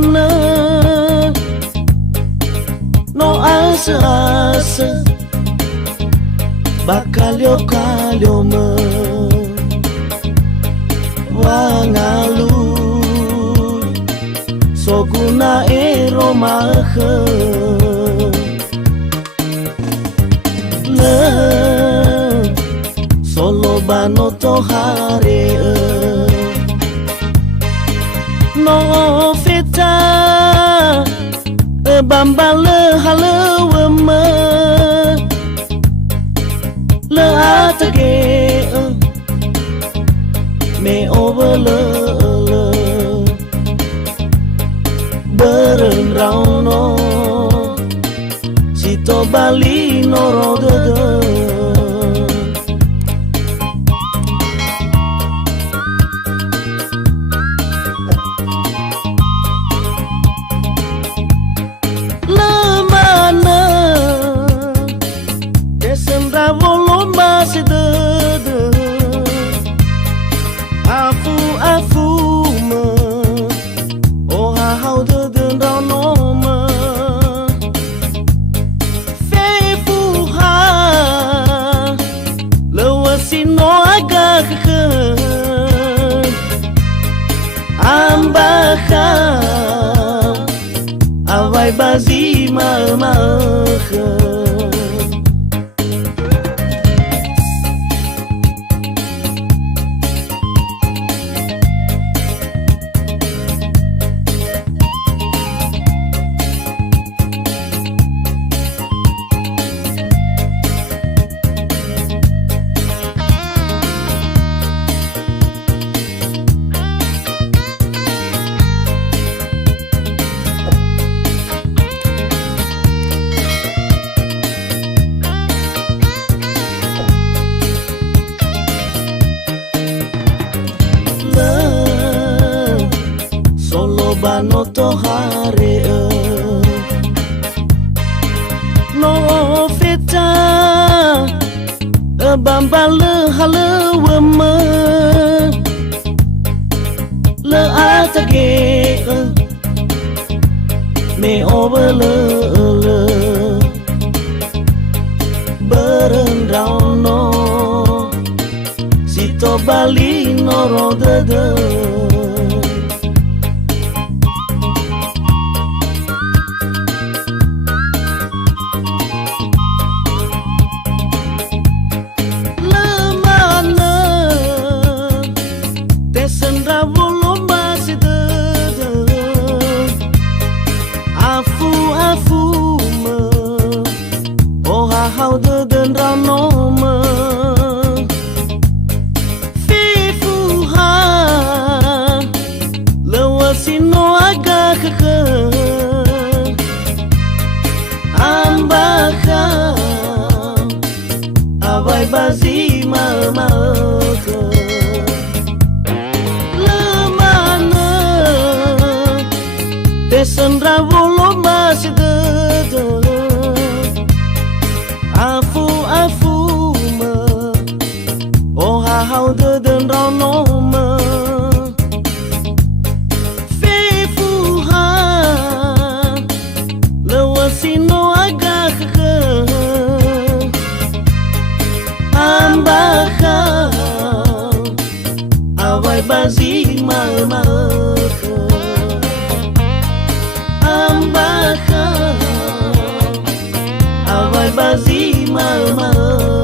mana no asa-asa bakalyo-kalyo me wangaluy so guna eromahe le solo bano to hare no feta bamba le halewe me le atage me over le beren rauno sito bali no rodede awai bazi ma-ma-ke bano to hare no feta bamba le halewe me le atage me over le beren rauno sito bali no rodede how the dendra no me fifu ha lewasino aga ke ambaka awai bazi ma-ma-ke lemana desendra volo masih dede afu me oh how the dendra no me fifu ha lewasino aga ke ambaka awai bazi ma-ma-ke ambaka awai bazi ma-ma-ke